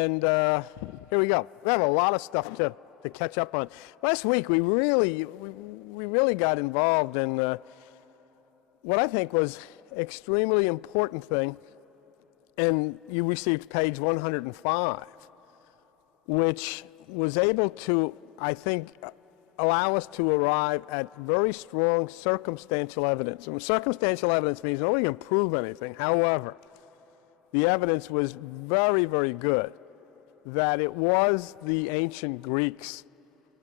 And here we go. We have a lot of stuff to catch up on. Last week we really got involved in what I think was extremely important thing, and you received page 105, which was able to, I think, allow us to arrive at very strong circumstantial evidence. And circumstantial evidence means nobody can prove anything. However, the evidence was very, very good that it was the ancient Greeks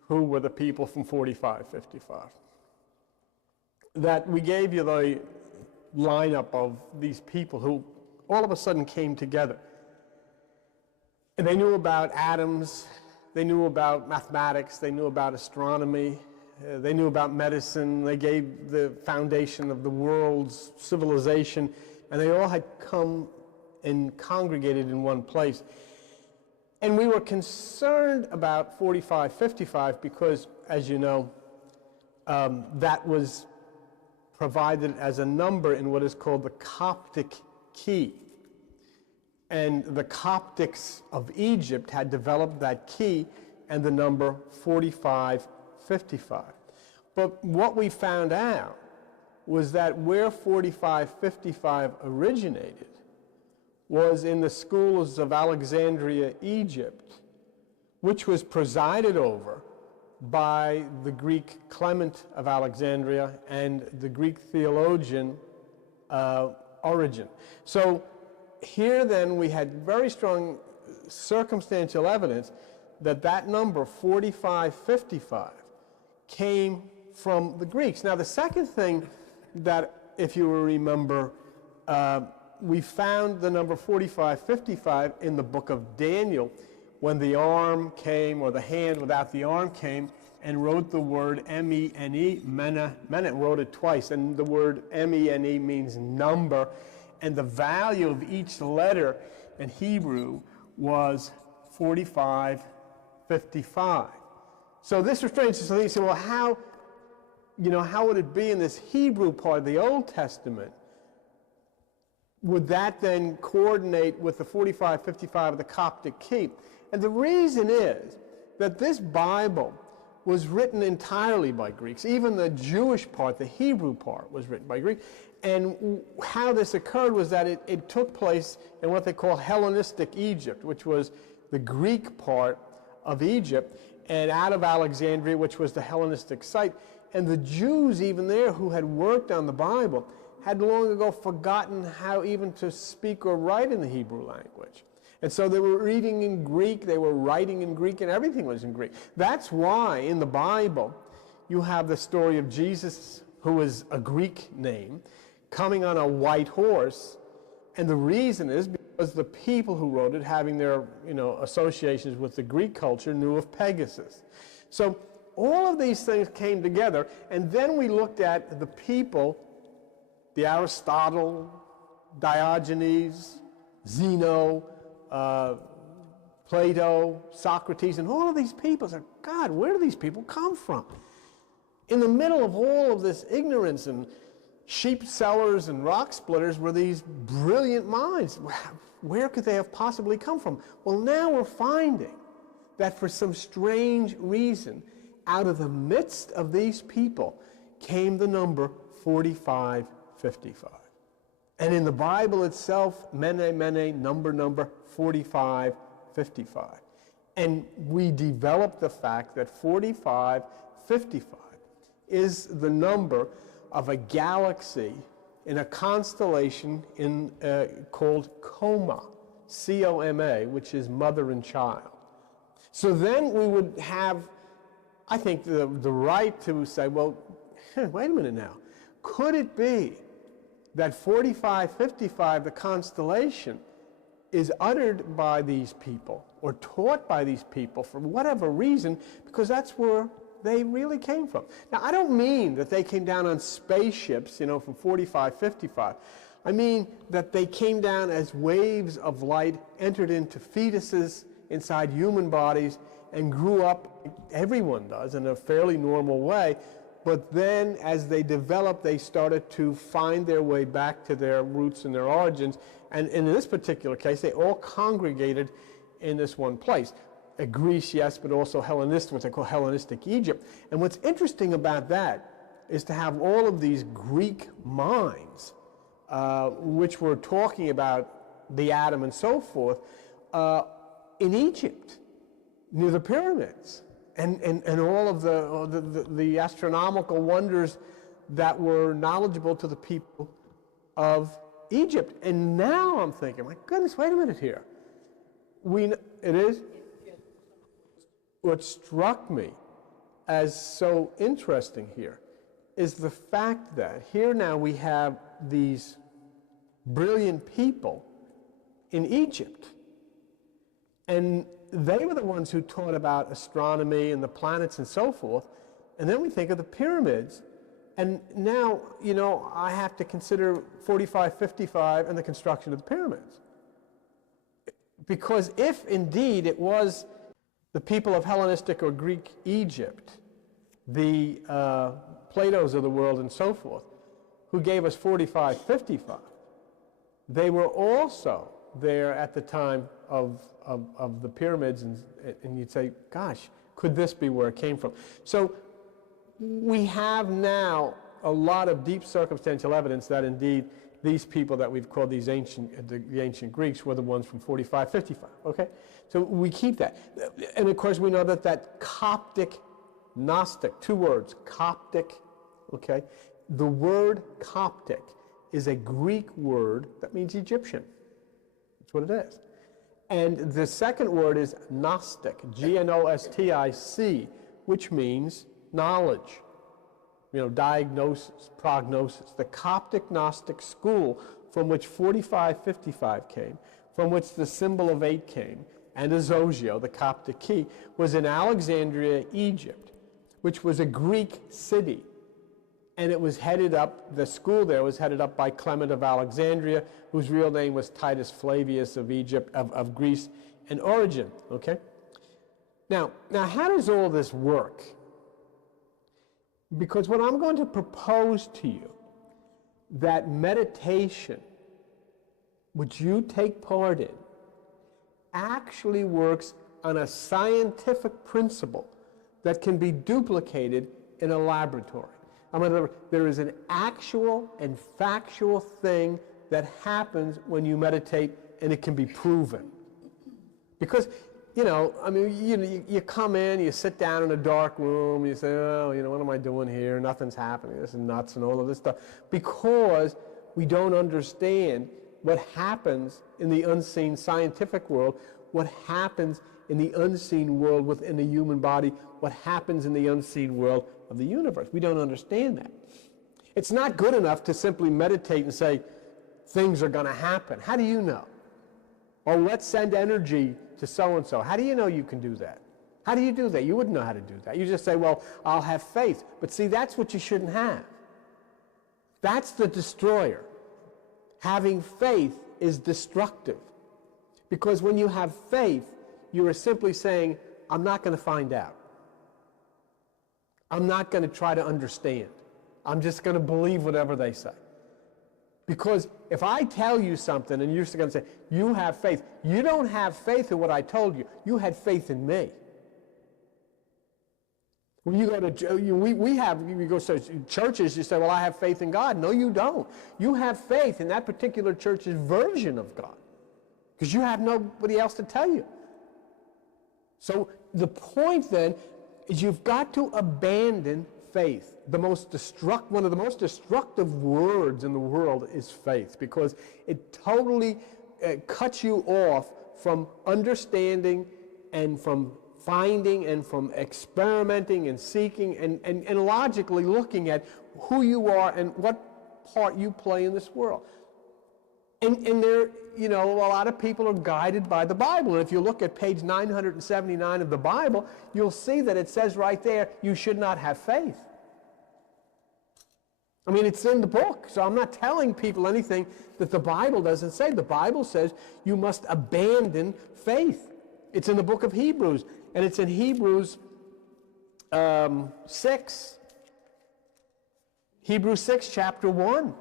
who were the people from 45-55. That we gave you the lineup of these people who all of a sudden came together. And they knew about atoms, they knew about mathematics, they knew about astronomy, they knew about medicine, they gave the foundation of the world's civilization, and they all had come and congregated in one place. And we were concerned about 45-55 because, as you know, that was provided as a number in what is called the Coptic key. And the Coptics of Egypt had developed that key and the number 45-55. But what we found out was that where 45-55 originated was in the schools of Alexandria, Egypt, which was presided over by the Greek Clement of Alexandria and the Greek theologian Origen. So here then we had very strong circumstantial evidence that that number 45-55 came from the Greeks. Now the second thing that, if you will remember, we found the number 45-55 in the book of Daniel when the arm came, or the hand without the arm came, and wrote the word M-E-N-E, mene, wrote it twice, and the word M-E-N-E means number, and the value of each letter in Hebrew was 45-55. So this was strange. So they say, well, how would it be in this Hebrew part of the Old Testament? Would that then coordinate with the 45-55 of the Coptic key? And the reason is that this Bible was written entirely by Greeks. Even the Jewish part, the Hebrew part, was written by Greeks. And how this occurred was that it took place in what they call Hellenistic Egypt, which was the Greek part of Egypt, and out of Alexandria, which was the Hellenistic site. And the Jews, even there, who had worked on the Bible, had long ago forgotten how even to speak or write in the Hebrew language. And so they were reading in Greek, they were writing in Greek, and everything was in Greek. That's why in the Bible you have the story of Jesus, who is a Greek name, coming on a white horse. And the reason is because the people who wrote it, having their associations with the Greek culture, knew of Pegasus. So all of these things came together, and then we looked at the people, the Aristotle, Diogenes, Zeno, Plato, Socrates, and all of these people said, God, where do these people come from? In the middle of all of this ignorance and sheep sellers and rock splitters were these brilliant minds. Where could they have possibly come from? Well, now we're finding that for some strange reason, out of the midst of these people came the number 45-55. And in the Bible itself, mene, number 45-55. And we developed the fact that 45-55 is the number of a galaxy in a constellation called Coma, C-O-M-A, which is mother and child. So then we would have, I think, the right to say, well, wait a minute now. Could it be that 45-55, the constellation, is uttered by these people or taught by these people for whatever reason, because that's where they really came from? Now, I don't mean that they came down on spaceships, from 45-55. I mean that they came down as waves of light, entered into fetuses inside human bodies, and grew up, everyone does, in a fairly normal way. But then, as they developed, they started to find their way back to their roots and their origins. And in this particular case, they all congregated in this one place. Greece, yes, but also Hellenistic, what they call Hellenistic Egypt. And what's interesting about that is to have all of these Greek minds, which were talking about the atom and so forth, in Egypt, near the pyramids, and all of the astronomical wonders that were knowledgeable to the people of Egypt. And now I'm thinking, my goodness, wait a minute here. It is? What struck me as so interesting here is the fact that here now we have these brilliant people in Egypt, and they were the ones who taught about astronomy and the planets and so forth, and then we think of the pyramids, and now, you know, I have to consider 45-55 and the construction of the pyramids. Because if indeed it was the people of Hellenistic or Greek Egypt, the Platos of the world and so forth, who gave us 45-55, they were also there at the time of the pyramids, and you'd say, gosh, could this be where it came from? So we have now a lot of deep circumstantial evidence that indeed these people that we've called the ancient Greeks were the ones from 45-55, okay? So we keep that. And of course we know that Coptic Gnostic, two words, Coptic, okay? The word Coptic is a Greek word that means Egyptian. That's what it is. And the second word is Gnostic, Gnostic, which means knowledge. You know, diagnosis, prognosis. The Coptic Gnostic school from which 45-55 came, from which the symbol of 8 came, and Azogio, the Coptic key, was in Alexandria, Egypt, which was a Greek city. And it was headed up, the school there was headed up by Clement of Alexandria, whose real name was Titus Flavius of Egypt, of Greece in origin, okay? Now how does all this work? Because what I'm going to propose to you, that meditation, which you take part in, actually works on a scientific principle that can be duplicated in a laboratory. I mean, there is an actual and factual thing that happens when you meditate, and it can be proven. Because, you know, I mean, you come in, you sit down in a dark room, you say, oh, you know, what am I doing here? Nothing's happening. This is nuts and all of this stuff. Because we don't understand what happens in the unseen scientific world, what happens in the unseen world within the human body, what happens in the unseen world of the universe. We don't understand that. It's not good enough to simply meditate and say, things are going to happen. How do you know? Or let's send energy to so-and-so. How do you know you can do that? How do you do that? You wouldn't know how to do that. You just say, well, I'll have faith. But see, that's what you shouldn't have. That's the destroyer. Having faith is destructive. Because when you have faith, you are simply saying, I'm not going to find out. I'm not going to try to understand. I'm just going to believe whatever they say. Because if I tell you something and you're just going to say, you have faith, you don't have faith in what I told you. You had faith in me. When you go to, we go to churches, you say, well, I have faith in God. No, you don't. You have faith in that particular church's version of God. Because you have nobody else to tell you. So the point then is you've got to abandon faith. One of the most destructive words in the world is faith, because it totally cuts you off from understanding and from finding and from experimenting and seeking and logically looking at who you are and what part you play in this world. And there, you know, a lot of people are guided by the Bible. And if you look at page 979 of the Bible, you'll see that it says right there, you should not have faith. I mean, it's in the book, so I'm not telling people anything that the Bible doesn't say. The Bible says you must abandon faith. It's in the book of Hebrews, and it's in Hebrews 6. Hebrews 6, chapter 1.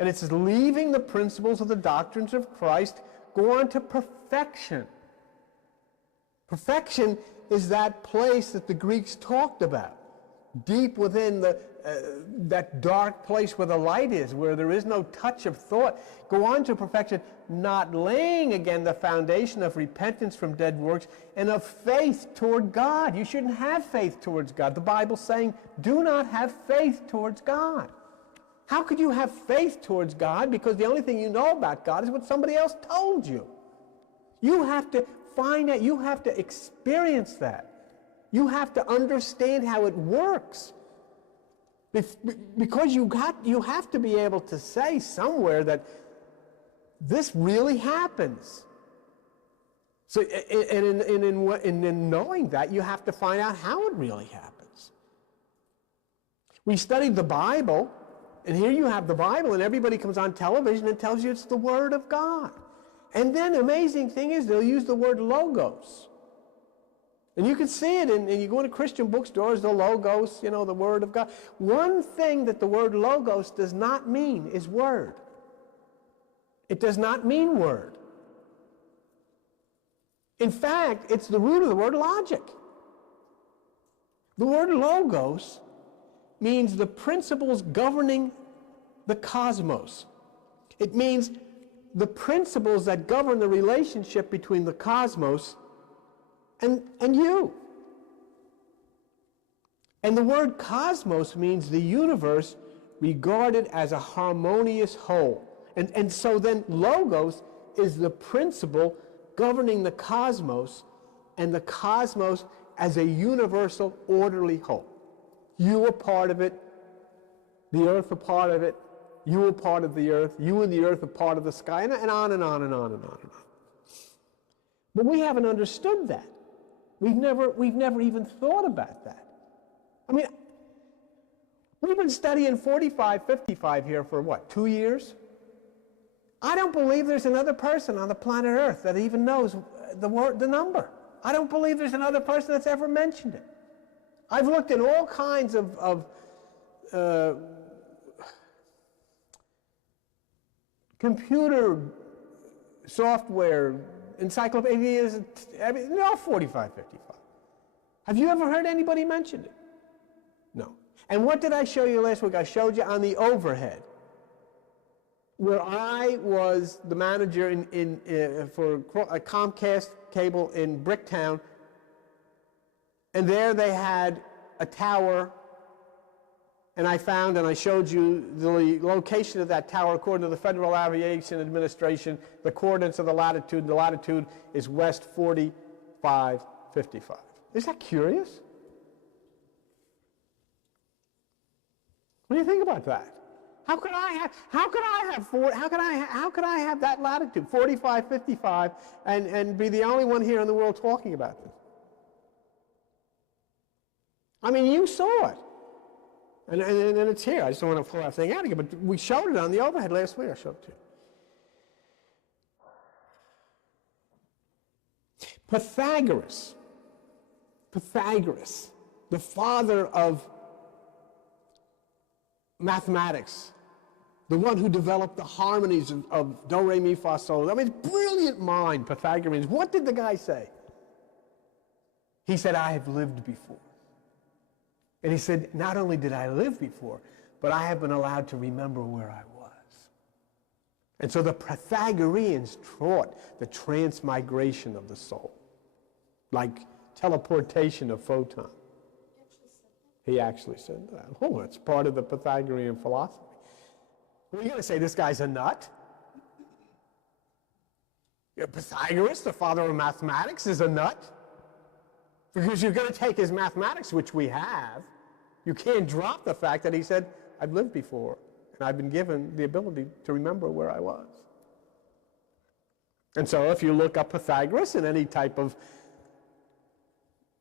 And it says, leaving the principles of the doctrines of Christ, go on to perfection. Perfection is that place that the Greeks talked about, deep within that dark place where the light is, where there is no touch of thought. Go on to perfection, not laying again the foundation of repentance from dead works and of faith toward God. You shouldn't have faith towards God. The Bible's saying, do not have faith towards God. How could you have faith towards God? Because the only thing you know about God is what somebody else told you. You have to find out, you have to experience that. You have to understand how it works. Because you have to be able to say somewhere that this really happens. So, and in knowing that, you have to find out how it really happens. We studied the Bible, and here you have the Bible, and everybody comes on television and tells you it's the Word of God. And then the amazing thing is they'll use the word logos. And you can see it, and you go into Christian bookstores, the logos, the Word of God. One thing that the word logos does not mean is word. It does not mean word. In fact, it's the root of the word logic. The word logos means the principles governing the cosmos. It means the principles that govern the relationship between the cosmos and you. And the word cosmos means the universe regarded as a harmonious whole. And so then logos is the principle governing the cosmos, and the cosmos as a universal orderly whole. You are part of it, the earth are part of it, you are part of the earth, you and the earth are part of the sky, and on and on and on and on and on. But we haven't understood that. We've never even thought about that. I mean, we've been studying 4555 here for what, 2 years? I don't believe there's another person on the planet Earth that even knows the number. I don't believe there's another person that's ever mentioned it. I've looked in all kinds of computer software, encyclopedias, 4555. Have you ever heard anybody mention it? No. And what did I show you last week? I showed you on the overhead, where I was the manager for a Comcast cable in Bricktown, and there they had a tower, and I found and I showed you the location of that tower according to the Federal Aviation Administration, the coordinates of the latitude. The latitude is west 4555. Is that curious? What do you think about that? How could I have that latitude, 4555, and be the only one here in the world talking about this? I mean, you saw it. And it's here. I just don't want to pull that thing out again, but we showed it on the overhead last week. I showed it to you. Pythagoras, the father of mathematics, the one who developed the harmonies of do, re, mi, fa, sol. I mean, brilliant mind, Pythagoreans. What did the guy say? He said, I have lived before. And he said, not only did I live before, but I have been allowed to remember where I was. And so the Pythagoreans taught the transmigration of the soul, like teleportation of photon. He actually said that. Oh, it's part of the Pythagorean philosophy. Are you going to say this guy's a nut? Pythagoras, the father of mathematics, is a nut? Because you're going to take his mathematics, which we have. You can't drop the fact that he said, I've lived before, and I've been given the ability to remember where I was. And so if you look up Pythagoras in any type of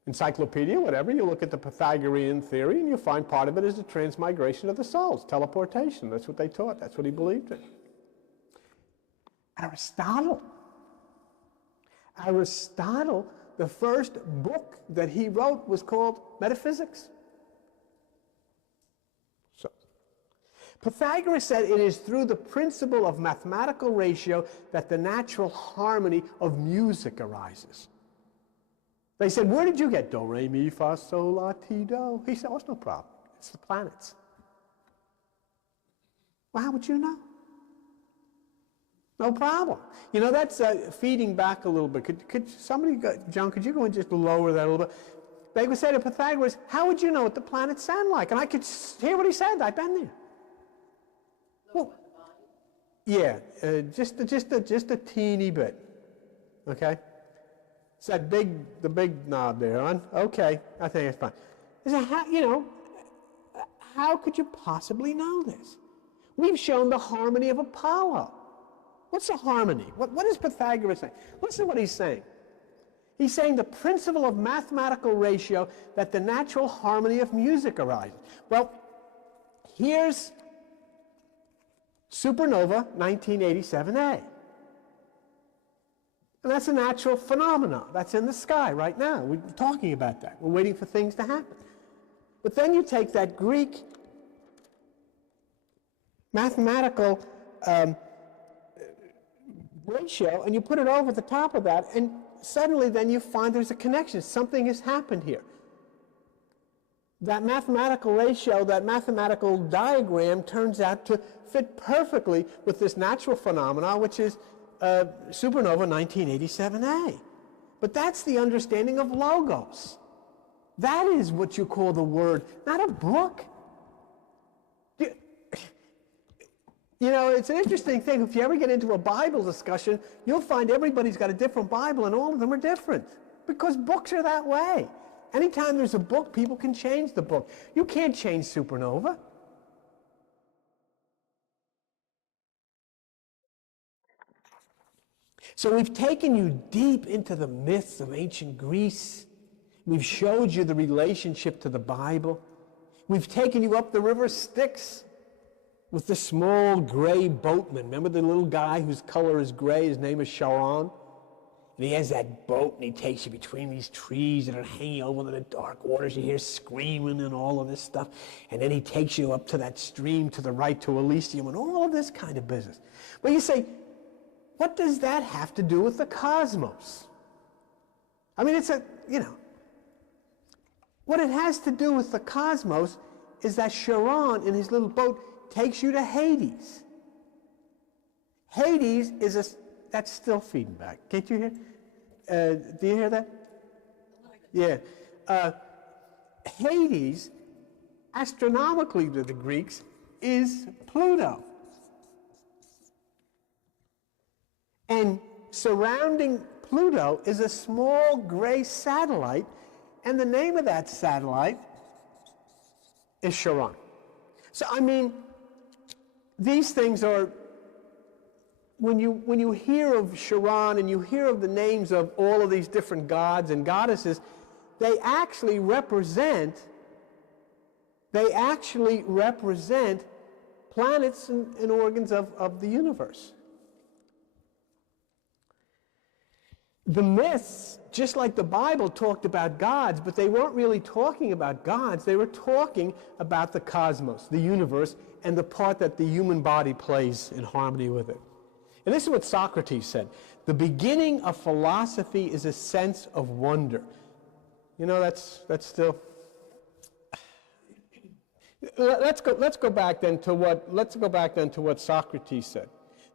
encyclopedia, whatever, you look at the Pythagorean theory, and you find part of it is the transmigration of the souls, teleportation. That's what they taught. That's what he believed in. Aristotle, the first book that he wrote was called Metaphysics. So, Pythagoras said it is through the principle of mathematical ratio that the natural harmony of music arises. They said, where did you get do, re, mi, fa, sol, la, ti, do? He said, oh, it's no problem. It's the planets. Well, how would you know? No problem. You know, that's feeding back a little bit. Could somebody, John, could you go and just lower that a little bit? They would say to Pythagoras, how would you know what the planets sound like? And I could hear what he said. I've been there. Well, yeah, just a teeny bit. Okay? It's that the big knob there, on. Okay, I think it's fine. So how could you possibly know this? We've shown the harmony of Apollo. What's a harmony? What is Pythagoras saying? Listen to what he's saying. He's saying the principle of mathematical ratio that the natural harmony of music arises. Well, here's supernova 1987A. And that's a natural phenomenon. That's in the sky right now. We're talking about that. We're waiting for things to happen. But then you take that Greek mathematical ratio and you put it over the top of that, and suddenly then you find there's a connection. Something has happened here. That mathematical ratio, that mathematical diagram turns out to fit perfectly with this natural phenomenon, which is supernova 1987A. But that's the understanding of logos. That is what you call the word, not a book. You know, it's an interesting thing. If you ever get into a Bible discussion, you'll find everybody's got a different Bible, and all of them are different. Because books are that way. Anytime there's a book, people can change the book. You can't change supernova. So we've taken you deep into the myths of ancient Greece. We've showed you the relationship to the Bible. We've taken you up the river Styx with the small gray boatman. Remember the little guy whose color is gray? His name is Charon. And he has that boat, and he takes you between these trees that are hanging over the dark waters. You hear screaming and all of this stuff. And then he takes you up to that stream to the right to Elysium and all of this kind of business. Well, you say, what does that have to do with the cosmos? I mean, what it has to do with the cosmos is that Charon in his little boat takes you to Hades. Hades is that's still feeding back. Can't you hear? Do you hear that? Yeah. Hades, astronomically to the Greeks, is Pluto. And surrounding Pluto is a small gray satellite, and the name of that satellite is Charon. So, I mean, these things are, when you hear of Charon and you hear of the names of all of these different gods and goddesses, they actually represent planets and organs of the universe. The myths, just like the Bible, talked about gods, but they weren't really talking about gods. They were talking about the cosmos, the universe, and the part that the human body plays in harmony with it. And this is what Socrates said. The beginning of philosophy is a sense of wonder. You know, that's still... Let's go back then to what Socrates said.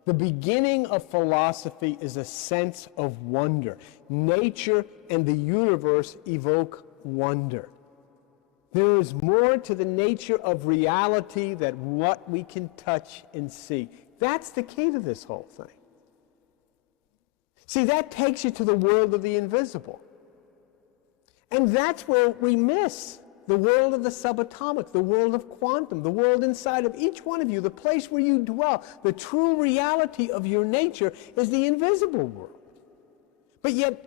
The beginning of philosophy is a sense of wonder. Nature and the universe evoke wonder. There is more to the nature of reality than what we can touch and see. That's the key to this whole thing. See, that takes you to the world of the invisible. And that's where we miss the world of the subatomic, the world of quantum, the world inside of each one of you, the place where you dwell. The true reality of your nature is the invisible world. But yet,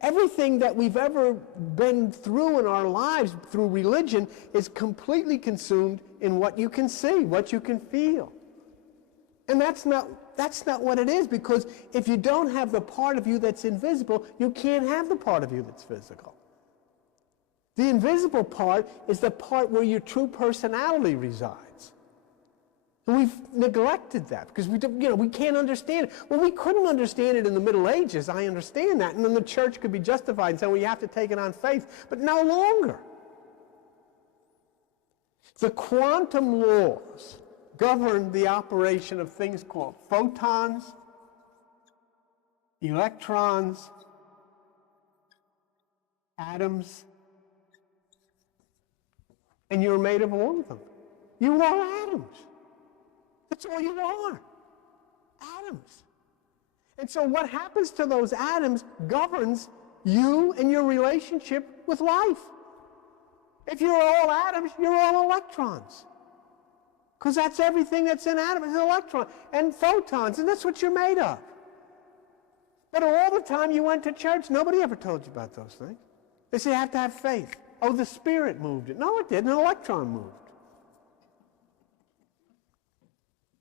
everything that we've ever been through in our lives through religion is completely consumed in what you can see, what you can feel. And that's not what it is, because if you don't have the part of you that's invisible, you can't have the part of you that's physical. The invisible part is the part where your true personality resides. And we've neglected that because we can't understand it. Well, we couldn't understand it in the Middle Ages. I understand that. And then the church could be justified and say, well, you have to take it on faith. But no longer. The quantum laws govern the operation of things called photons, electrons, atoms, and you're made of all of them. You are atoms. That's all you are. Atoms. And so what happens to those atoms governs you and your relationship with life. If you're all atoms, you're all electrons. Because that's everything that's in atoms, is an electron and photons, and that's what you're made of. But all the time you went to church, nobody ever told you about those things. They say you have to have faith. Oh, the Spirit moved it. No, it didn't. An electron moved.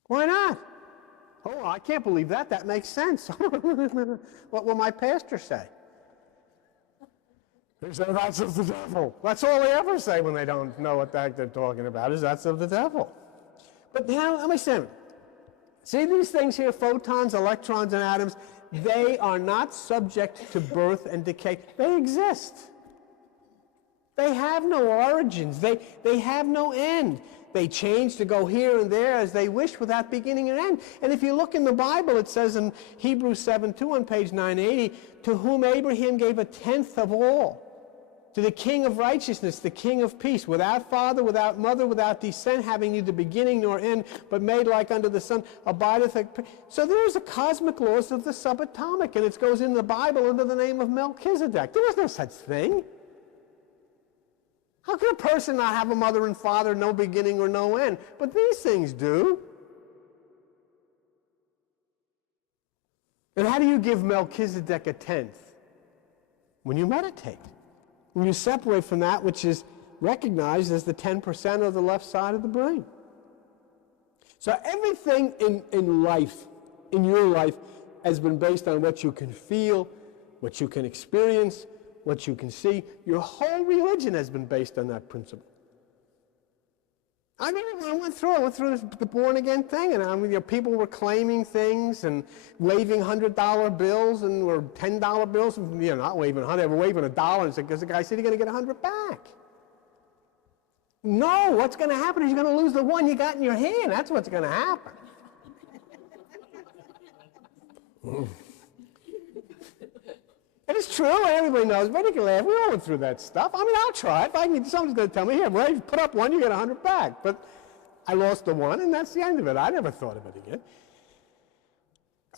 Why not? Oh, I can't believe that. That makes sense. What will my pastor say? They say, that's of the devil. That's all they ever say when they don't know what the heck they're talking about, is that's of the devil. But now, let me say, see these things here, photons, electrons, and atoms, they are not subject to birth and decay. They exist. They have no origins. They have no end. They change to go here and there as they wish without beginning and end. And if you look in the Bible, it says in Hebrews 7:2 on page 980, to whom Abraham gave a tenth of all, to the King of righteousness, the King of peace, without father, without mother, without descent, having neither beginning nor end, but made like unto the Son, abideth. So there's the cosmic laws of the subatomic, and it goes in the Bible under the name of Melchizedek. There was no such thing. How can a person not have a mother and father, no beginning or no end? But these things do. And how do you give Melchizedek a tenth? When you meditate. When you separate from that which is recognized as the 10% of the left side of the brain. So everything in life, in your life, has been based on what you can feel, what you can experience, what you can see. Your whole religion has been based on that principle. I remember when I went through the born-again thing, and people were claiming things and waving $100 bills or $10 bills, not waving 100, they were waving $1, and because the guy said, you're going to get 100 back. No, what's going to happen is you're going to lose the one you got in your hand. That's what's going to happen. And it's true, and everybody knows, but you can laugh. We all went through that stuff. I mean, I'll try it. Someone's going to tell me, here, well, you put up one, you get 100 back. But I lost the one, and that's the end of it. I never thought of it again.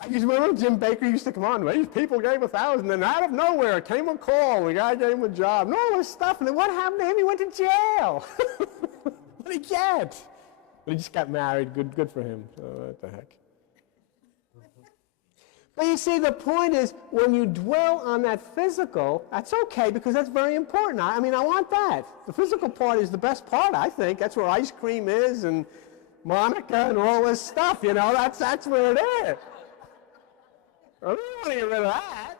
I just remember Jim Baker used to come on, these people gave 1,000, and out of nowhere came a call. The guy gave him a job, and all this stuff. And then what happened to him? He went to jail. What did he get? But he just got married. Good for him. So what the heck. But you see, the point is, when you dwell on that physical, that's okay, because that's very important. I mean, I want that. The physical part is the best part, I think. That's where ice cream is, and Monica, and all this stuff, that's where it is. I don't want to get rid of that.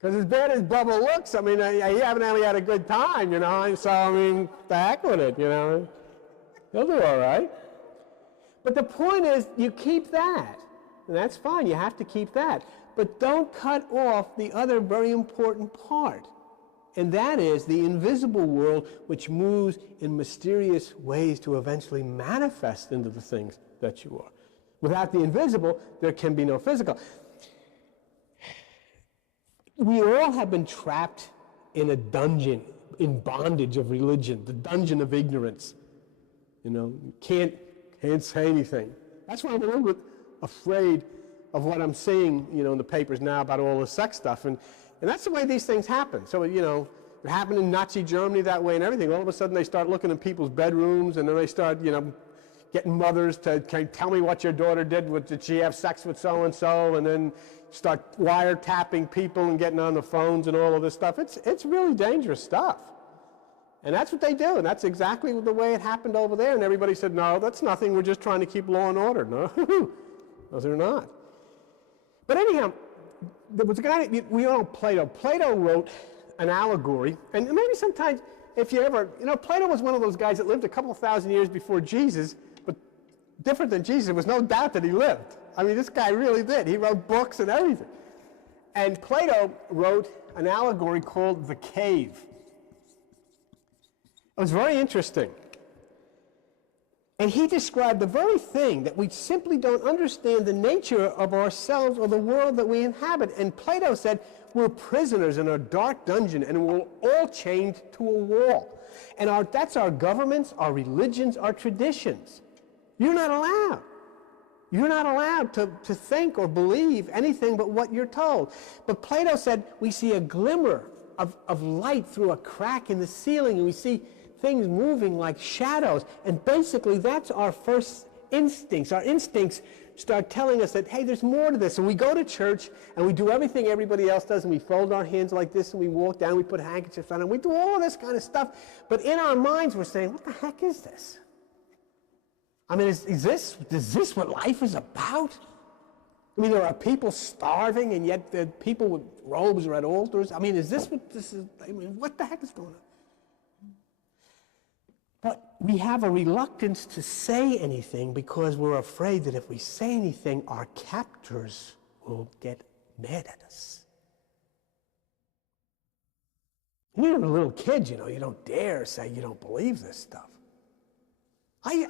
Because as bad as Bubba looks, I mean, he evidently had a good time, and so, I mean, the heck with it, He'll do all right. But the point is, you keep that. And that's fine, you have to keep that. But don't cut off the other very important part. And that is the invisible world, which moves in mysterious ways to eventually manifest into the things that you are. Without the invisible, there can be no physical. We all have been trapped in a dungeon, in bondage of religion, the dungeon of ignorance. Can't say anything. That's why I'm a little bit afraid of what I'm seeing, in the papers now about all the sex stuff. And that's the way these things happen. So, it happened in Nazi Germany that way and everything. All of a sudden they start looking in people's bedrooms, and then they start, getting mothers to tell me what your daughter did. Did she have sex with so-and-so? And then start wiretapping people and getting on the phones and all of this stuff. It's really dangerous stuff. And that's what they do, and that's exactly the way it happened over there. And everybody said, no, that's nothing. We're just trying to keep law and order. No, no, they're not. But anyhow, there was a guy, we all know Plato. Plato wrote an allegory, and maybe sometimes, if you ever, Plato was one of those guys that lived a couple thousand years before Jesus, but different than Jesus. There was no doubt that he lived. I mean, this guy really did. He wrote books and everything. And Plato wrote an allegory called The Cave. It was very interesting. And he described the very thing that we simply don't understand the nature of ourselves or the world that we inhabit. And Plato said, we're prisoners in a dark dungeon and we're all chained to a wall. And that's our governments, our religions, our traditions. You're not allowed. You're not allowed to think or believe anything but what you're told. But Plato said we see a glimmer of light through a crack in the ceiling, and we see things moving like shadows. And basically that's our first instincts. Our instincts start telling us that, hey, there's more to this. And we go to church and we do everything everybody else does, and we fold our hands like this and we walk down, we put handkerchiefs on, and we do all of this kind of stuff. But in our minds we're saying, what the heck is this? I mean, is this what life is about? I mean, there are people starving, and yet the people with robes are at altars. I mean, is this what this is? I mean, what the heck is going on? But we have a reluctance to say anything because we're afraid that if we say anything, our captors will get mad at us. When you're a little kid, you don't dare say you don't believe this stuff. I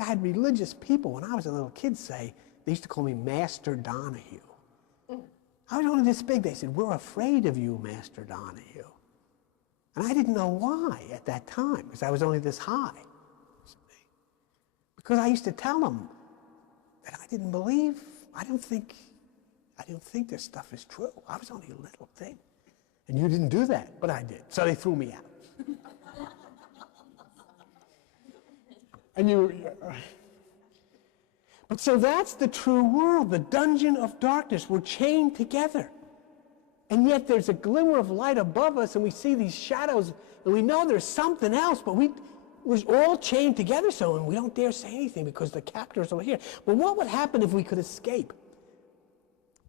had religious people when I was a little kid say, they used to call me Master Donahue. I was only this big. They said, we're afraid of you, Master Donahue. And I didn't know why at that time, because I was only this high. Because I used to tell them that I didn't believe, I don't think this stuff is true. I was only a little thing. And you didn't do that, but I did. So they threw me out. But so that's the true world, the dungeon of darkness. We're chained together. And yet there's a glimmer of light above us, and we see these shadows, and we know there's something else, but we're all chained together, and we don't dare say anything because the captors are here. But what would happen if we could escape?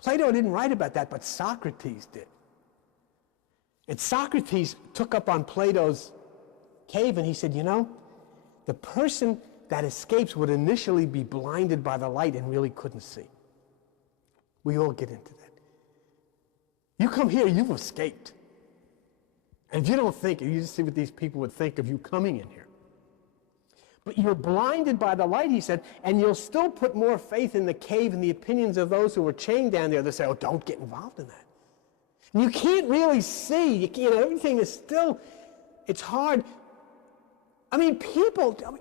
Plato didn't write about that, but Socrates did. And Socrates took up on Plato's cave, and he said, the person that escapes would initially be blinded by the light and really couldn't see. We all get into that. You come here, you've escaped. And if you don't think, you just see what these people would think of you coming in here. But you're blinded by the light, he said, and you'll still put more faith in the cave and the opinions of those who are chained down there. They say, oh, don't get involved in that. And you can't really see. Everything is still, it's hard. I mean,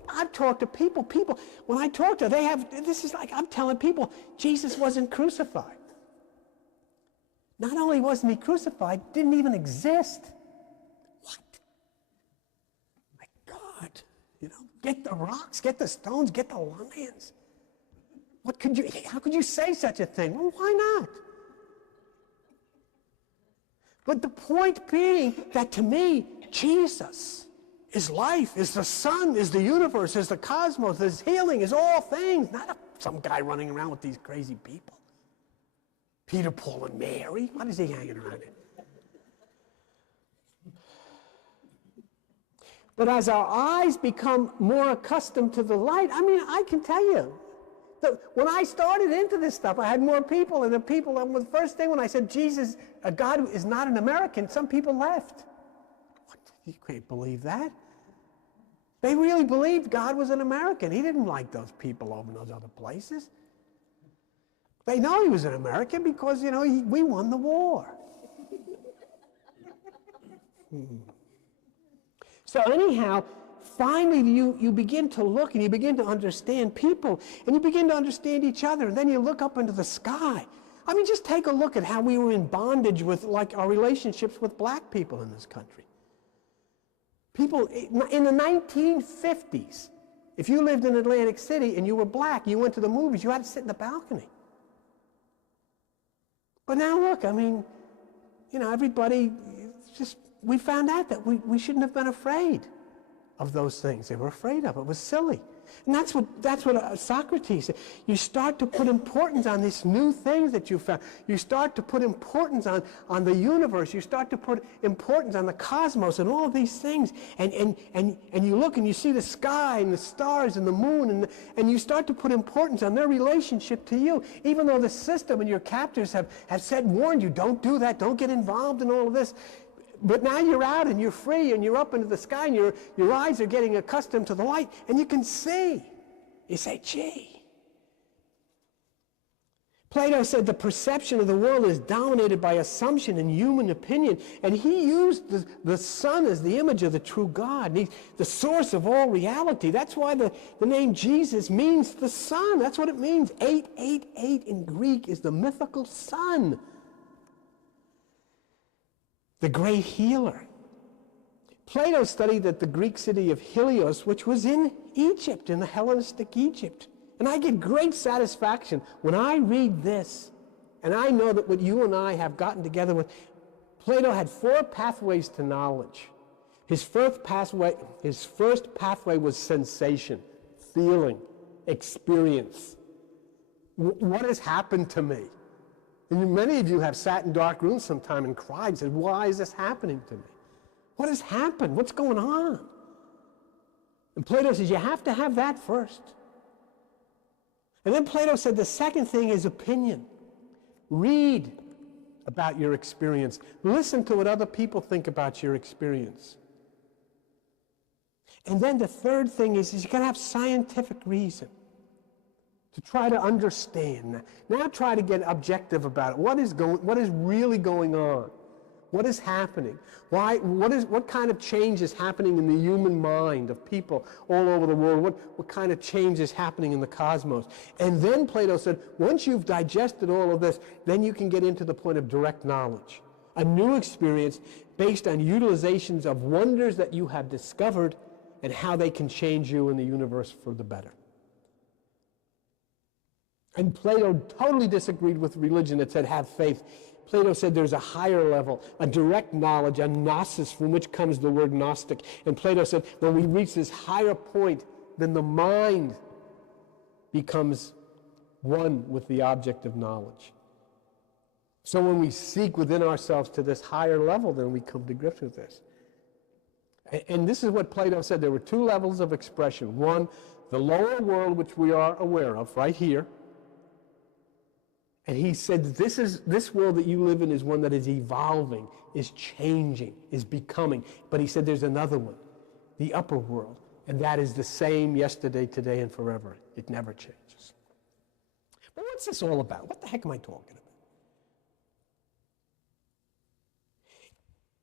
I've talked to people, when I talk to them, this is like I'm telling people, Jesus wasn't crucified. Not only wasn't he crucified, didn't even exist. What? My God, get the rocks, get the stones, get the lions. How could you say such a thing? Well, why not? But the point being that to me, Jesus is life, is the sun, is the universe, is the cosmos, is healing, is all things, not some guy running around with these crazy people. Peter, Paul, and Mary, what is he hanging around in? But as our eyes become more accustomed to the light, I can tell you, when I started into this stuff, I had more people, and the first thing when I said Jesus, God is not an American, some people left. What? You can't believe that. They really believed God was an American. He didn't like those people over in those other places. They know he was an American because, we won the war. So anyhow, finally you begin to look and you begin to understand people and you begin to understand each other, and then you look up into the sky. Just take a look at how we were in bondage with our relationships with black people in this country. People in the 1950s, if you lived in Atlantic City and you were black, you went to the movies, you had to sit in the balcony. But now look, everybody, we found out that we shouldn't have been afraid of those things they were afraid of. It was silly. And that's what Socrates said. You start to put importance on these new things that you found. You start to put importance on the universe. You start to put importance on the cosmos and all of these things. And you look and you see the sky and the stars and the moon, and you start to put importance on their relationship to you. Even though the system and your captors have warned you, don't do that, don't get involved in all of this. But now you're out and you're free and you're up into the sky and your eyes are getting accustomed to the light and you can see. You say, gee. Plato said the perception of the world is dominated by assumption and human opinion, and he used the sun as the image of the true God, and the source of all reality. That's why the name Jesus means the sun. That's what it means. 888 in Greek is the mythical sun. The great healer. Plato studied at the Greek city of Helios, which was in Egypt, in the Hellenistic Egypt. And I get great satisfaction when I read this, and I know that what you and I have gotten together with. Plato had 4 pathways to knowledge. His first pathway was sensation, feeling, experience. What has happened to me? And many of you have sat in dark rooms sometime and cried and said, why is this happening to me? What has happened? What's going on? And Plato says, you have to have that first. And then Plato said the second thing is opinion. Read about your experience. Listen to what other people think about your experience. And then the third thing is you got to have scientific reason to try to understand. Now try to get objective about it. What is really going on? What is happening? What kind of change is happening in the human mind of people all over the world? What kind of change is happening in the cosmos? And then Plato said, once you've digested all of this, then you can get into the point of direct knowledge. A new experience based on utilizations of wonders that you have discovered and how they can change you in the universe for the better. And Plato totally disagreed with religion that said have faith. Plato said there's a higher level, a direct knowledge, a gnosis, from which comes the word Gnostic. And Plato said when we reach this higher point, then the mind becomes one with the object of knowledge. So when we seek within ourselves to this higher level, then we come to grips with this. And this is what Plato said. There were 2 levels of expression. One, the lower world, which we are aware of right here. And he said this world that you live in is one that is evolving, is changing, is becoming. But he said there's another one, the upper world, and that is the same yesterday, today, and forever. It never changes. But what's this all about? What the heck am I talking about?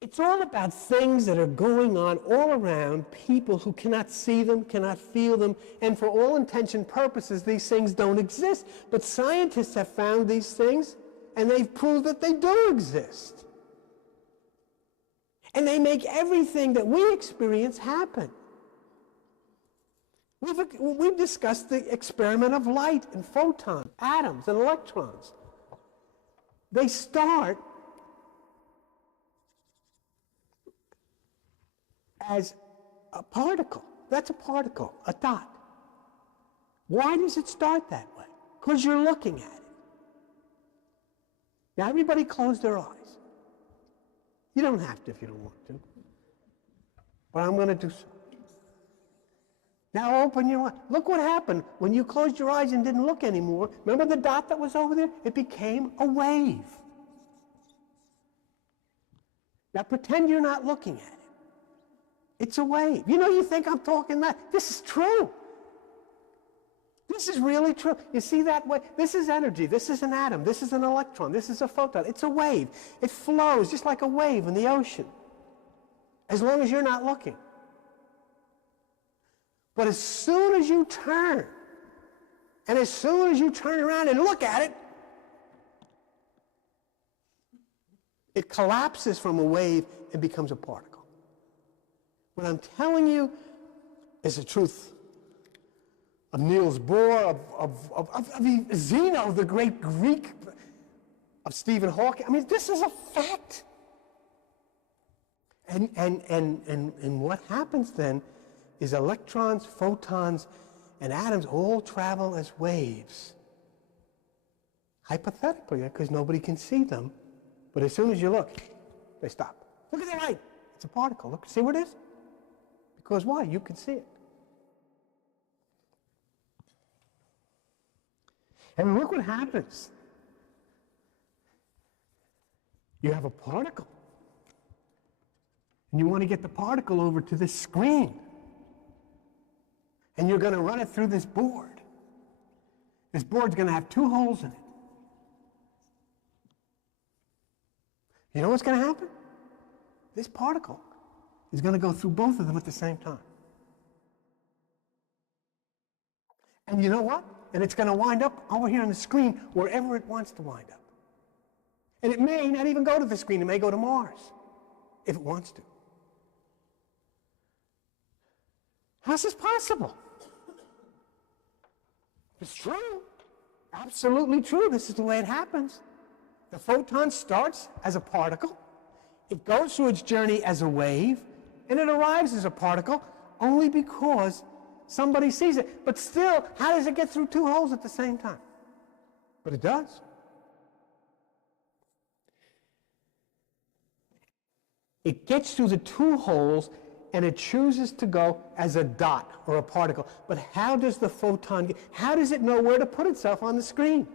It's all about things that are going on all around people who cannot see them, cannot feel them, and for all intents and purposes, these things don't exist. But scientists have found these things, and they've proved that they do exist. And they make everything that we experience happen. We've discussed the experiment of light and photons, atoms and electrons. They start as a particle. That's a particle, a dot. Why does it start that way? Because you're looking at it. Now everybody close their eyes. You don't have to if you don't want to. But I'm going to do so. Now open your eyes. Look what happened when you closed your eyes and didn't look anymore. Remember the dot that was over there? It became a wave. Now pretend you're not looking at it. It's a wave. You know, you think I'm talking that. This is true. This is really true. You see that way? This is energy. This is an atom. This is an electron. This is a photon. It's a wave. It flows just like a wave in the ocean, as long as you're not looking. But as soon as you turn, and as soon as you turn around and look at it, it collapses from a wave and becomes a particle. What I'm telling you is the truth of Niels Bohr, of Zeno, the great Greek, of Stephen Hawking. I mean, this is a fact. And what happens then is electrons, photons, and atoms all travel as waves. Hypothetically, because nobody can see them, but as soon as you look, they stop. Look at the light. It's a particle. Look, see what it is? Because why? You can see it. And look what happens. You have a particle. And you want to get the particle over to this screen. And you're going to run it through this board. This board's going to have 2 holes in it. You know what's going to happen? This particle is going to go through both of them at the same time. And you know what? And it's going to wind up over here on the screen wherever it wants to wind up. And it may not even go to the screen. It may go to Mars if it wants to. How's this possible? It's true. Absolutely true. This is the way it happens. The photon starts as a particle. It goes through its journey as a wave, and it arrives as a particle only because somebody sees it. But still, how does it get through 2 holes at the same time? But it does. It gets through the 2 holes, and it chooses to go as a dot or a particle. But how does the photon how does it know where to put itself on the screen?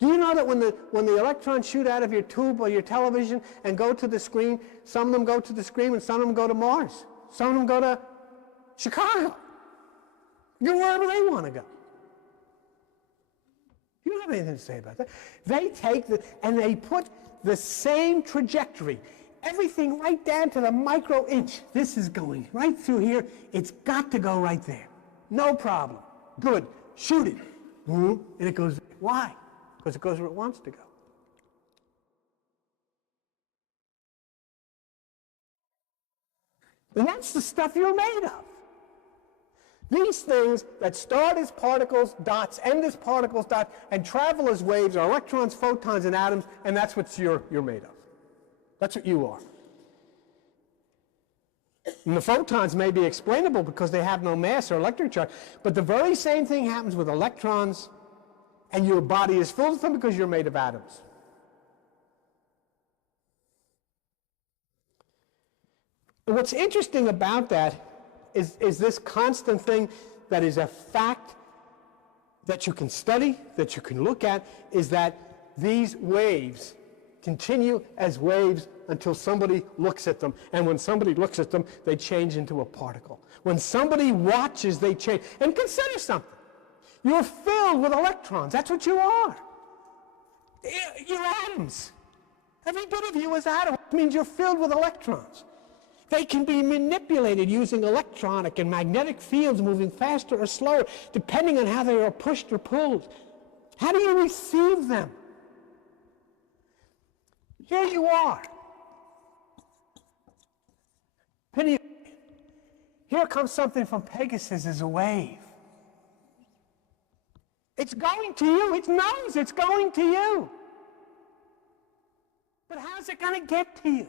Do you know that when the electrons shoot out of your tube or your television and go to the screen, some of them go to the screen and some of them go to Mars? Some of them go to Chicago. Go wherever they want to go. You don't have anything to say about that. They take and they put the same trajectory, everything right down to the micro inch. This is going right through here. It's got to go right there. No problem. Good. Shoot it. And it goes. Why? Because it goes where it wants to go. And that's the stuff you're made of. These things that start as particles, dots, end as particles, dots, and travel as waves are electrons, photons, and atoms, and that's what you're made of. That's what you are. And the photons may be explainable because they have no mass or electric charge, but the very same thing happens with electrons, and your body is filled with them because you're made of atoms. And what's interesting about that is this constant thing that is a fact that you can study, that you can look at, is that these waves continue as waves until somebody looks at them. And when somebody looks at them, they change into a particle. When somebody watches, they change. And consider something. You're filled with electrons. That's what you are. You're atoms. Every bit of you is atoms. It means you're filled with electrons. They can be manipulated using electronic and magnetic fields moving faster or slower, depending on how they are pushed or pulled. How do you receive them? Here you are. Here comes something from Pegasus as a wave. It's going to you. It knows it's going to you. But how's it going to get to you?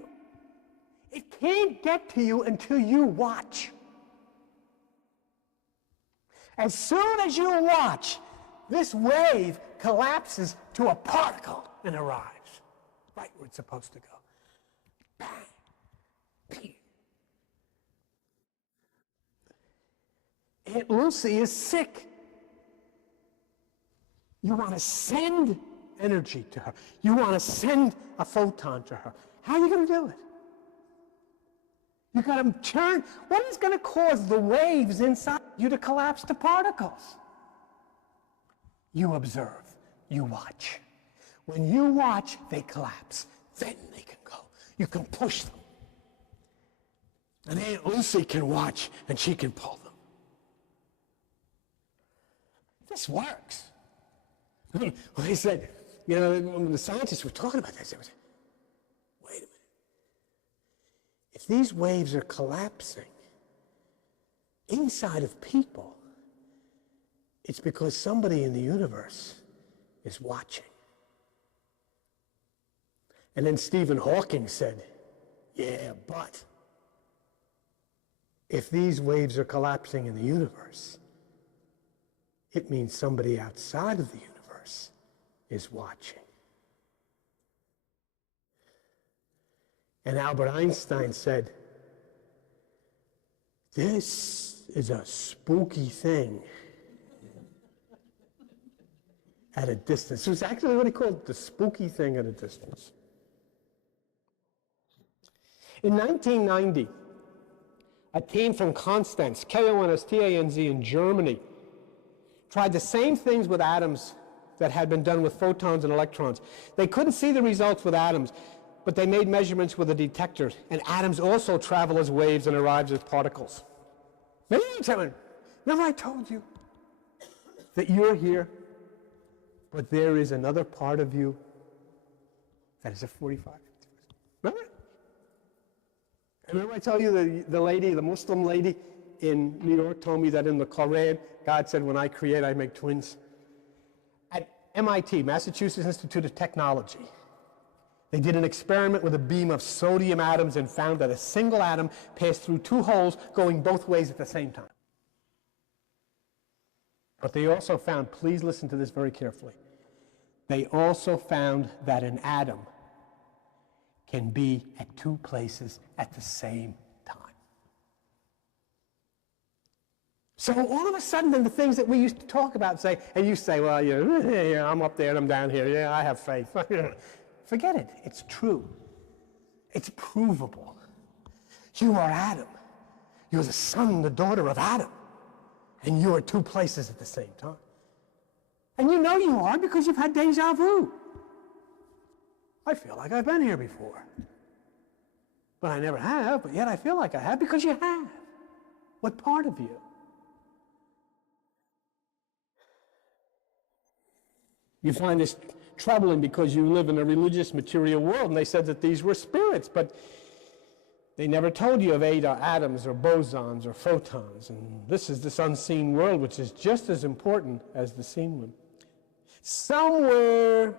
It can't get to you until you watch. As soon as you watch, this wave collapses to a particle and arrives right where it's supposed to go. Bang. Bang. Aunt Lucy is sick. You want to send energy to her. You want to send a photon to her. How are you going to do it? You've got to turn. What is going to cause the waves inside you to collapse to particles? You observe. You watch. When you watch, they collapse. Then they can go. You can push them. And Aunt Lucy can watch, and she can pull them. This works. When they said, when the scientists were talking about this, they said, wait a minute. If these waves are collapsing inside of people, it's because somebody in the universe is watching. And then Stephen Hawking said, yeah, but. If these waves are collapsing in the universe, it means somebody outside of the universe is watching. And Albert Einstein said, "This is a spooky thing at a distance." It was actually what he called the spooky thing at a distance. In 1990, a team from Konstanz, K-O-N-S-T-A-N-Z in Germany, tried the same things with atoms that had been done with photons and electrons. They couldn't see the results with atoms, but they made measurements with a detector, and atoms also travel as waves and arrive as particles. Remember I told you that you're here, but there is another part of you that is a 45. Remember? Remember I told you the lady, the Muslim lady in New York told me that in the Quran, God said, when I create, I make twins. At MIT, Massachusetts Institute of Technology, they did an experiment with a beam of sodium atoms and found that a single atom passed through two holes going both ways at the same time. But they also found, please listen to this very carefully, they also found that an atom can be at two places at the same time. So all of a sudden, then the things that we used to talk about, and you say, well, yeah, I'm up there and I'm down here, yeah, I have faith. Forget it, it's true. It's provable. You are Adam. You're the son, the daughter of Adam. And you are two places at the same time. And you know you are because you've had deja vu. I feel like I've been here before. But I never have, but yet I feel like I have because you have. What part of you? You find this troubling because you live in a religious material world, and they said that these were spirits, but they never told you of atoms or bosons or photons, and this is this unseen world, which is just as important as the seen one. Somewhere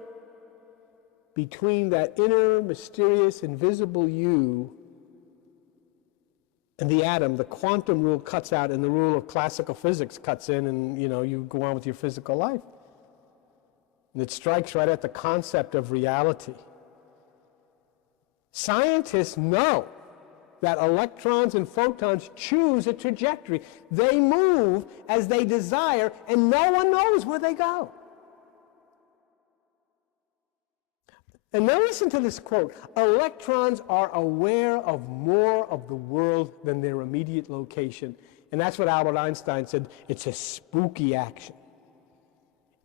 between that inner, mysterious, invisible you and the atom, the quantum rule cuts out and the rule of classical physics cuts in, and you go on with your physical life. And it strikes right at the concept of reality. Scientists know that electrons and photons choose a trajectory. They move as they desire, and no one knows where they go. And now listen to this quote. Electrons are aware of more of the world than their immediate location. And that's what Albert Einstein said. It's a spooky action.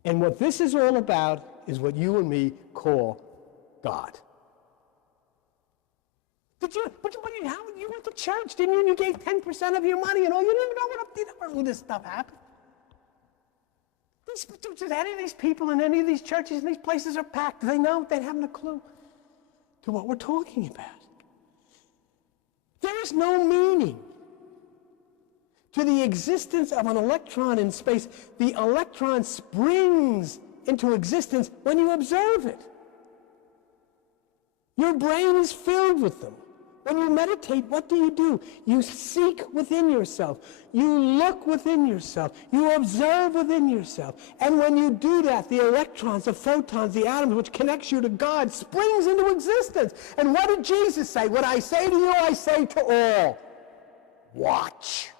And what this is all about is what you and me call God. You went to church, didn't you? And you gave 10% of your money and all. You didn't know when this stuff happened. Any of these people in any of these churches and these places are packed. Do they know? They haven't a clue to what we're talking about. There is no meaning to the existence of an electron in space. The electron springs into existence when you observe it. Your brain is filled with them. When you meditate, what do? You seek within yourself. You look within yourself. You observe within yourself. And when you do that, the electrons, the photons, the atoms, which connects you to God, springs into existence. And what did Jesus say? What I say to you, I say to all. Watch.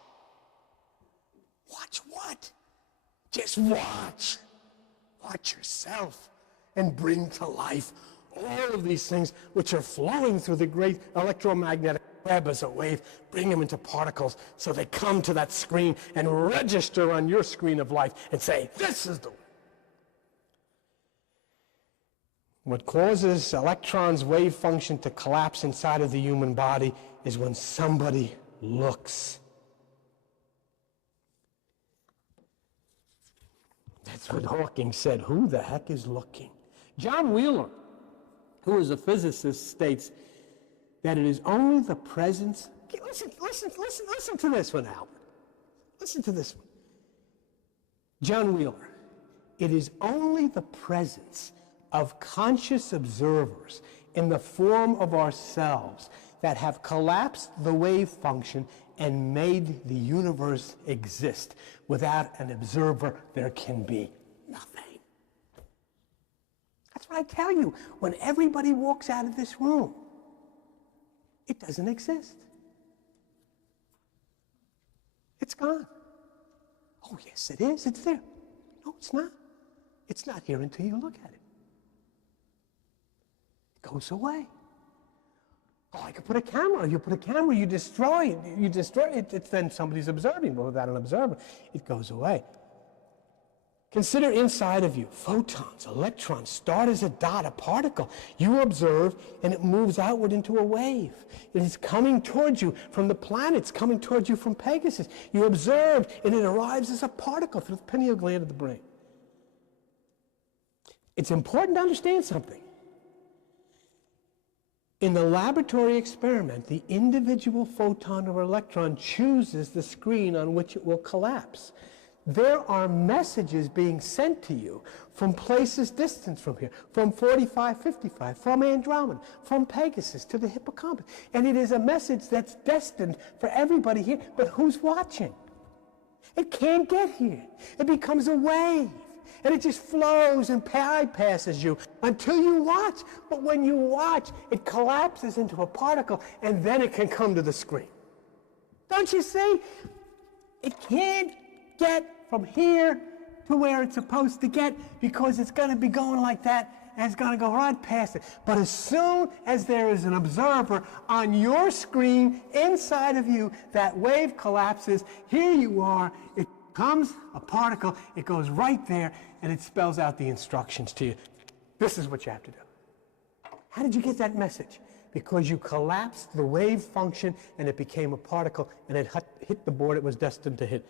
Watch what? Just watch. Watch yourself and bring to life all of these things which are flowing through the great electromagnetic web as a wave. Bring them into particles so they come to that screen and register on your screen of life and say, this is the one. What causes electrons' wave function to collapse inside of the human body is when somebody looks. That's what Hawking said. Who the heck is looking? John Wheeler, who is a physicist, states that it is only the presence. Listen to this one, Albert. Listen to this one. John Wheeler. It is only the presence of conscious observers in the form of ourselves that have collapsed the wave function and made the universe exist. Without an observer, there can be nothing. That's what I tell you. When everybody walks out of this room, it doesn't exist. It's gone. Oh, yes, it is. It's there. No, it's not. It's not here until you look at it. It goes away. Oh, I could put a camera. You put a camera, you destroy it. You destroy it. It's then somebody's observing. But without an observer, it goes away. Consider inside of you. Photons, electrons start as a dot, a particle. You observe, and it moves outward into a wave. It is coming towards you from the planets, coming towards you from Pegasus. You observe, and it arrives as a particle through the pineal gland of the brain. It's important to understand something. In the laboratory experiment, the individual photon or electron chooses the screen on which it will collapse. There are messages being sent to you from places distant from here, from 4555, from Andromeda, from Pegasus to the hippocampus. And it is a message that's destined for everybody here, but who's watching? It can't get here. It becomes a wave, and it just flows and bypasses you until you watch. But when you watch, it collapses into a particle, and then it can come to the screen. Don't you see? It can't get from here to where it's supposed to get because it's going to be going like that and it's going to go right past it. But as soon as there is an observer on your screen inside of you, that wave collapses. Here you are. It becomes a particle. It goes right there and it spells out the instructions to you. This is what you have to do. How did you get that message? Because you collapsed the wave function and it became a particle and it hit the board it was destined to hit.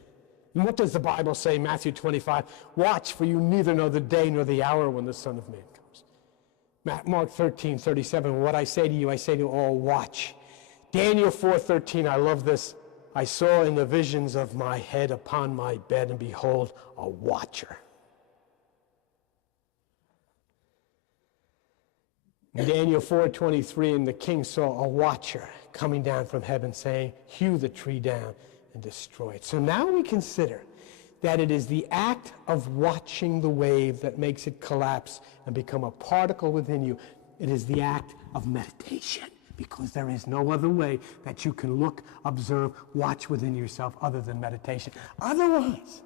And what does the Bible say, Matthew 25? Watch, for you neither know the day nor the hour when the Son of Man comes. Mark 13:37, what I say to you, I say to all, watch. Daniel 4:13, I love this. I saw in the visions of my head upon my bed, and behold, a watcher. Daniel 4:23, and the king saw a watcher coming down from heaven, saying, hew the tree down and destroy it. So now we consider that it is the act of watching the wave that makes it collapse and become a particle within you. It is the act of meditation, because there is no other way that you can look, observe, watch within yourself other than meditation. Otherwise,